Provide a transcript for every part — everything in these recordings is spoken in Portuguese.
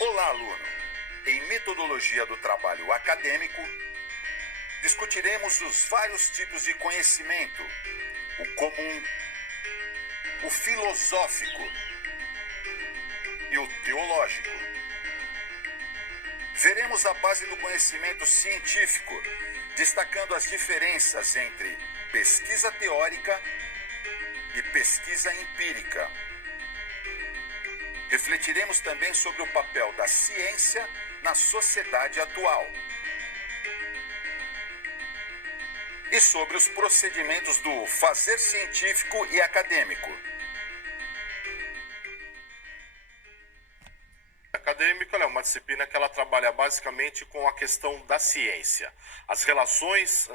Olá, aluno! Em Metodologia do Trabalho Acadêmico, discutiremos os vários tipos de conhecimento: o comum, o filosófico e o teológico. Veremos a base do conhecimento científico, destacando as diferenças entre pesquisa teórica e pesquisa empírica. Refletiremos também sobre o papel da ciência na sociedade atual e sobre os procedimentos do fazer científico e acadêmico. Acadêmico é uma disciplina que ela trabalha basicamente com a questão da ciência, as relações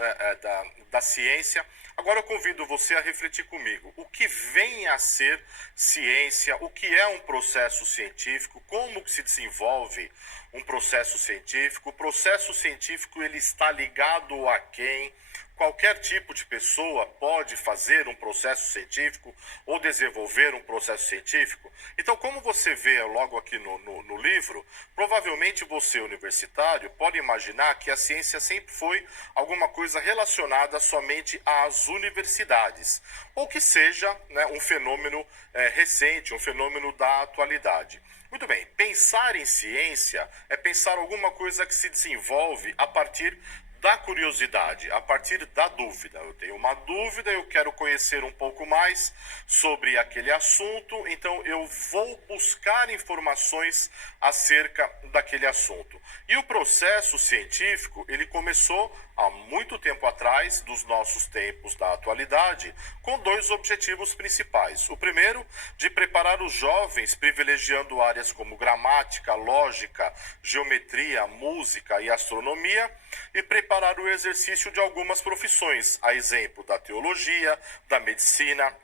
da ciência. Agora eu convido você a refletir comigo. O que vem a ser ciência? O que é um processo científico? Como que se desenvolve um processo científico? O processo científico ele está ligado a quem? Qualquer tipo de pessoa pode fazer um processo científico ou desenvolver um processo científico? Então, como você vê logo aqui no livro, provavelmente você, universitário, pode imaginar que a ciência sempre foi alguma coisa relacionada somente às universidades, ou que seja, né, um fenômeno recente, um fenômeno da atualidade. Muito bem, pensar em ciência é pensar alguma coisa que se desenvolve a partir da curiosidade, a partir da dúvida. Eu tenho uma dúvida, eu quero conhecer um pouco mais sobre aquele assunto, então eu vou buscar informações acerca daquele assunto. E o processo científico, ele começou há muito tempo atrás, dos nossos tempos da atualidade, com dois objetivos principais. O primeiro, de preparar os jovens, privilegiando áreas como gramática, lógica, geometria, música e astronomia, e preparar o exercício de algumas profissões, a exemplo da teologia, da medicina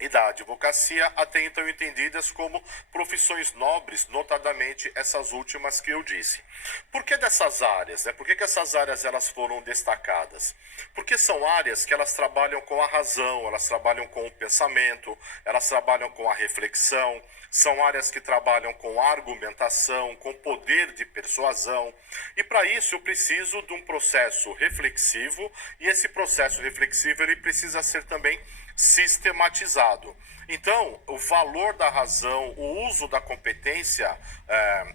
e da advocacia, até então entendidas como profissões nobres, notadamente essas últimas que eu disse. Por que dessas áreas? Por que essas áreas elas foram destacadas? Porque são áreas que elas trabalham com a razão, elas trabalham com o pensamento, elas trabalham com a reflexão, são áreas que trabalham com argumentação, com poder de persuasão. E para isso eu preciso de um processo reflexivo, e esse processo reflexivo ele precisa ser também sistematizado. Então, o valor da razão, o uso da competência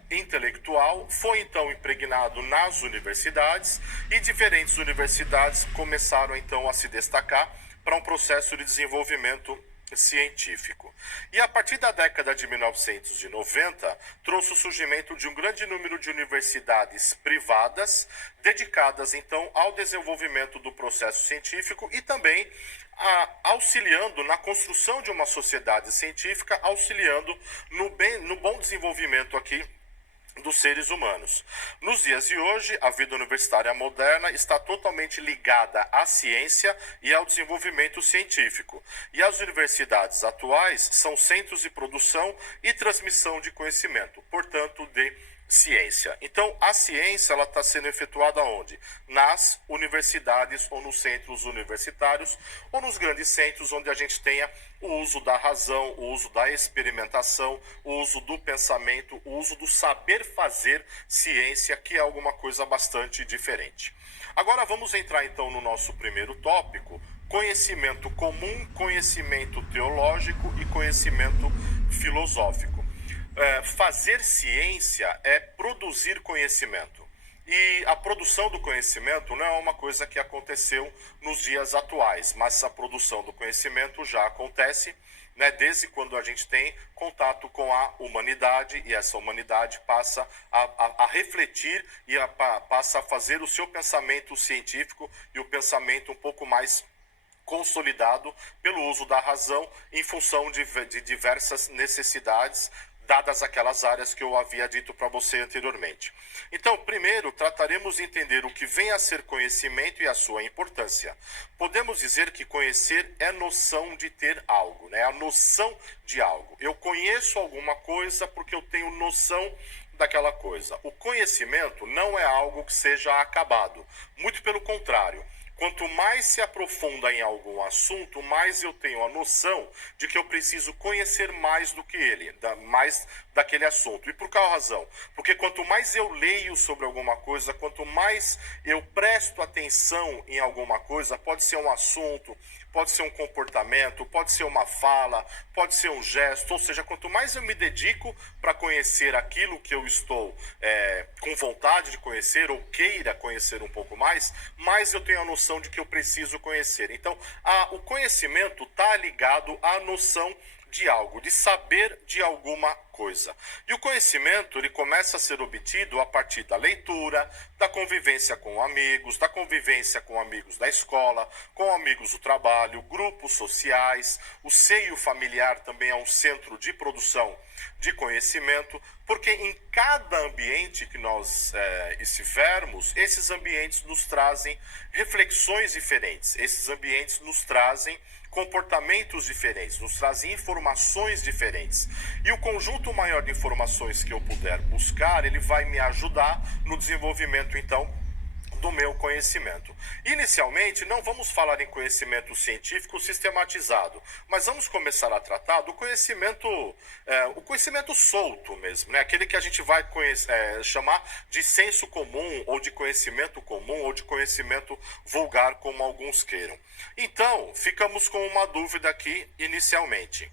intelectual foi então impregnado nas universidades, e diferentes universidades começaram então a se destacar para um processo de desenvolvimento científico. E a partir da década de 1990, trouxe o surgimento de um grande número de universidades privadas dedicadas então ao desenvolvimento do processo científico e também auxiliando na construção de uma sociedade científica, auxiliando no bom desenvolvimento aqui dos seres humanos. Nos dias de hoje, a vida universitária moderna está totalmente ligada à ciência e ao desenvolvimento científico. E as universidades atuais são centros de produção e transmissão de conhecimento, portanto, de ciência. Então, a ciência ela está sendo efetuada onde? Nas universidades ou nos centros universitários ou nos grandes centros onde a gente tenha o uso da razão, o uso da experimentação, o uso do pensamento, o uso do saber fazer ciência, que é alguma coisa bastante diferente. Agora vamos entrar então no nosso primeiro tópico: conhecimento comum, conhecimento teológico e conhecimento filosófico. Fazer ciência é produzir conhecimento. E a produção do conhecimento não é uma coisa que aconteceu nos dias atuais, mas a produção do conhecimento já acontece, né, desde quando a gente tem contato com a humanidade, e essa humanidade passa a refletir e passa a fazer o seu pensamento científico e o pensamento um pouco mais consolidado pelo uso da razão em função de diversas necessidades, dadas aquelas áreas que eu havia dito para você anteriormente. Então, primeiro, trataremos de entender o que vem a ser conhecimento e a sua importância. Podemos dizer que conhecer é noção de ter algo, né? A noção de algo. Eu conheço alguma coisa porque eu tenho noção daquela coisa. O conhecimento não é algo que seja acabado. Muito pelo contrário. Quanto mais se aprofunda em algum assunto, mais eu tenho a noção de que eu preciso conhecer mais do que ele, mais daquele assunto. E por qual razão? Porque quanto mais eu leio sobre alguma coisa, quanto mais eu presto atenção em alguma coisa, pode ser um assunto, pode ser um comportamento, pode ser uma fala, pode ser um gesto, ou seja, quanto mais eu me dedico para conhecer aquilo que eu estou com vontade de conhecer ou queira conhecer um pouco mais eu tenho a noção de que eu preciso conhecer. Então, o conhecimento está ligado à noção de algo, de saber de alguma coisa. E o conhecimento, ele começa a ser obtido a partir da leitura, da convivência com amigos, da convivência com amigos da escola, com amigos do trabalho, grupos sociais. O seio familiar também é um centro de produção de conhecimento, porque em cada ambiente que nós estivermos, esses ambientes nos trazem reflexões diferentes, esses ambientes nos trazem comportamentos diferentes, nos trazem informações diferentes. E o conjunto maior de informações que eu puder buscar, ele vai me ajudar no desenvolvimento, então, do meu conhecimento. Inicialmente, não vamos falar em conhecimento científico sistematizado, mas vamos começar a tratar do conhecimento, o conhecimento solto mesmo, né? Aquele que a gente vai chamar de senso comum, ou de conhecimento comum, ou de conhecimento vulgar, como alguns queiram. Então, ficamos com uma dúvida aqui inicialmente.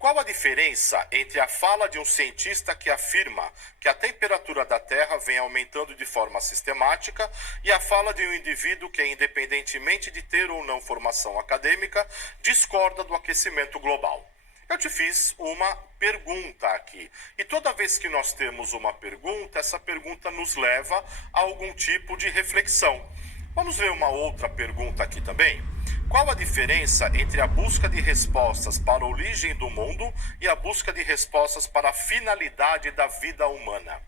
Qual a diferença entre a fala de um cientista que afirma que a temperatura da Terra vem aumentando de forma sistemática e a fala de um indivíduo que, independentemente de ter ou não formação acadêmica, discorda do aquecimento global? Eu te fiz uma pergunta aqui. E toda vez que nós temos uma pergunta, essa pergunta nos leva a algum tipo de reflexão. Vamos ver uma outra pergunta aqui também? Qual a diferença entre a busca de respostas para a origem do mundo e a busca de respostas para a finalidade da vida humana?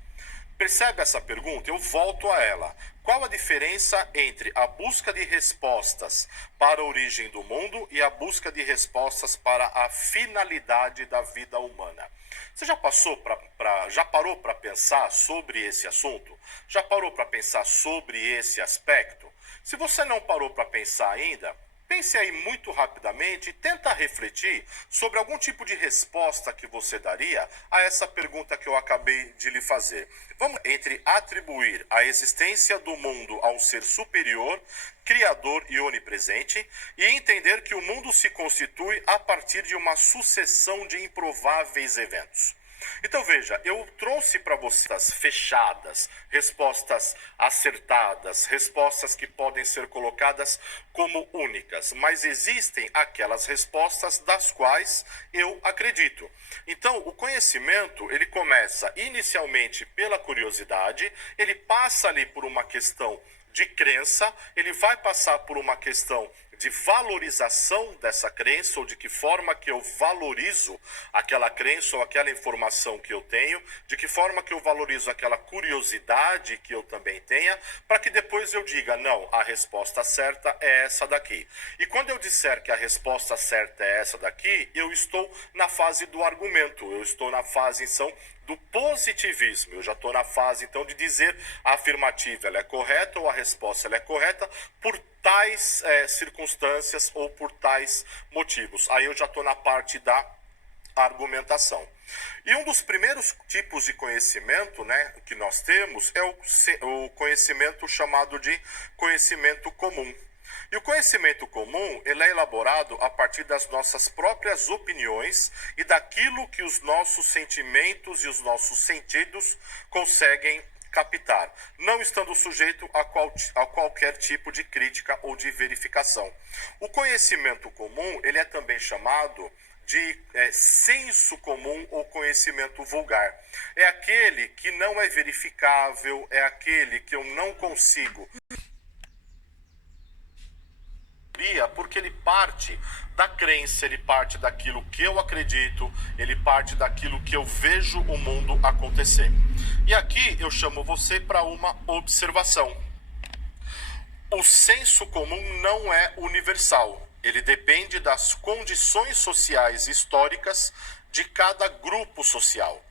Percebe essa pergunta? Eu volto a ela. Qual a diferença entre a busca de respostas para a origem do mundo e a busca de respostas para a finalidade da vida humana? Você já parou para pensar sobre esse assunto? Já parou para pensar sobre esse aspecto? Se você não parou para pensar ainda, pense aí muito rapidamente e tenta refletir sobre algum tipo de resposta que você daria a essa pergunta que eu acabei de lhe fazer. Vamos entre atribuir a existência do mundo a um ser superior, criador e onipresente, e entender que o mundo se constitui a partir de uma sucessão de improváveis eventos. Então veja, eu trouxe para vocês fechadas, respostas acertadas, respostas que podem ser colocadas como únicas, mas existem aquelas respostas das quais eu acredito. Então o conhecimento, ele começa inicialmente pela curiosidade, ele passa ali por uma questão de crença, ele vai passar por uma questão de valorização dessa crença, ou de que forma que eu valorizo aquela crença ou aquela informação que eu tenho, de que forma que eu valorizo aquela curiosidade que eu também tenha, para que depois eu diga, não, a resposta certa é essa daqui. E quando eu disser que a resposta certa é essa daqui, eu estou na fase do argumento, eu estou na fase, então, do positivismo. Eu já estou na fase, então, de dizer a afirmativa ela é correta ou a resposta ela é correta por tais circunstâncias ou por tais motivos. Aí eu já estou na parte da argumentação. E um dos primeiros tipos de conhecimento, né, que nós temos é o conhecimento chamado de conhecimento comum. E o conhecimento comum, ele é elaborado a partir das nossas próprias opiniões e daquilo que os nossos sentimentos e os nossos sentidos conseguem captar, não estando sujeito a qualquer tipo de crítica ou de verificação. O conhecimento comum, ele é também chamado de senso comum ou conhecimento vulgar. É aquele que não é verificável, é aquele que eu não consigo, porque ele parte da crença, ele parte daquilo que eu acredito, ele parte daquilo que eu vejo o mundo acontecer. E aqui eu chamo você para uma observação. O senso comum não é universal, ele depende das condições sociais históricas de cada grupo social.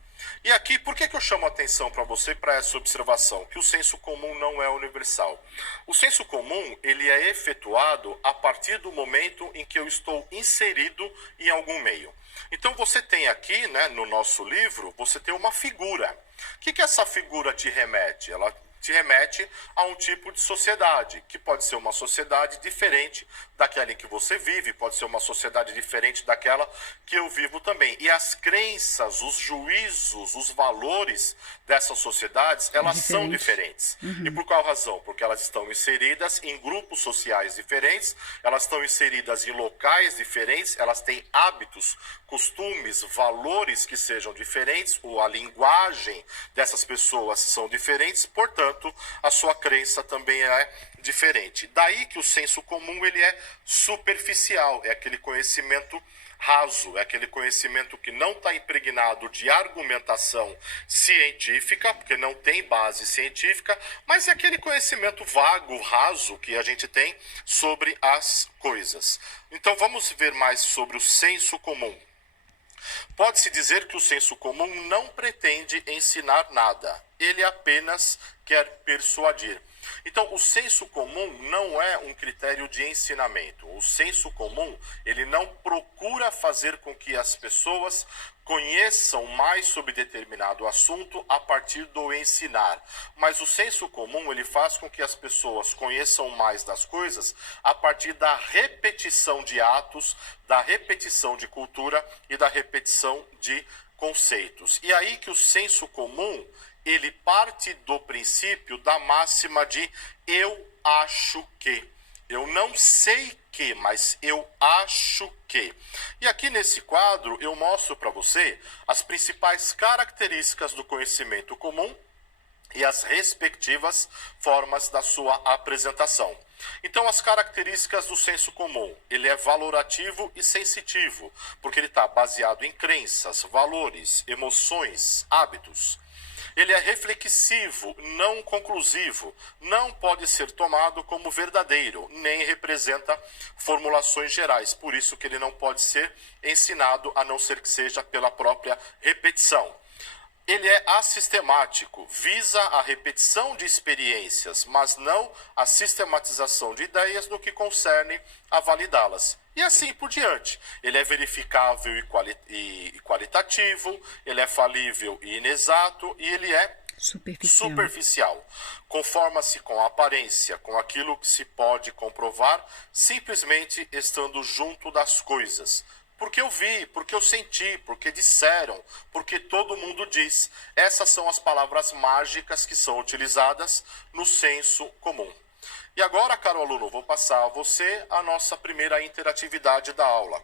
E aqui, por que eu chamo a atenção para você para essa observação? Que o senso comum não é universal. O senso comum, ele é efetuado a partir do momento em que eu estou inserido em algum meio. Então você tem aqui, né, no nosso livro, você tem uma figura. O que essa figura te remete? Ela te remete a um tipo de sociedade, que pode ser uma sociedade diferente daquela em que você vive, pode ser uma sociedade diferente daquela que eu vivo também. E as crenças, os juízos, os valores dessas sociedades, elas são diferentes. E por qual razão? Porque elas estão inseridas em grupos sociais diferentes, elas estão inseridas em locais diferentes, elas têm hábitos, costumes, valores que sejam diferentes, ou a linguagem dessas pessoas são diferentes, portanto, a sua crença também é diferente. Daí que o senso comum ele é superficial, é aquele conhecimento raso, é aquele conhecimento que não está impregnado de argumentação científica, porque não tem base científica, mas é aquele conhecimento vago, raso que a gente tem sobre as coisas. Então vamos ver mais sobre o senso comum. Pode-se dizer que o senso comum não pretende ensinar nada, ele apenas quer persuadir. Então, o senso comum não é um critério de ensinamento. O senso comum, ele não procura fazer com que as pessoas conheçam mais sobre determinado assunto a partir do ensinar. Mas o senso comum, ele faz com que as pessoas conheçam mais das coisas a partir da repetição de atos, da repetição de cultura e da repetição de conceitos. E aí que o senso comum, ele parte do princípio da máxima de eu acho que. Eu não sei que, mas eu acho que. E aqui nesse quadro eu mostro para você as principais características do conhecimento comum e as respectivas formas da sua apresentação. Então, as características do senso comum, ele é valorativo e sensitivo, porque ele está baseado em crenças, valores, emoções, hábitos. Ele é reflexivo, não conclusivo, não pode ser tomado como verdadeiro, nem representa formulações gerais, por isso que ele não pode ser ensinado, a não ser que seja pela própria repetição. Ele é assistemático, visa a repetição de experiências, mas não a sistematização de ideias no que concerne a validá-las. E assim por diante. Ele é verificável e qualitativo, ele é falível e inexato, e ele é superficial. Conforma-se com a aparência, com aquilo que se pode comprovar, simplesmente estando junto das coisas. Porque eu vi, porque eu senti, porque disseram, porque todo mundo diz. Essas são as palavras mágicas que são utilizadas no senso comum. E agora, caro aluno, vou passar a você a nossa primeira interatividade da aula.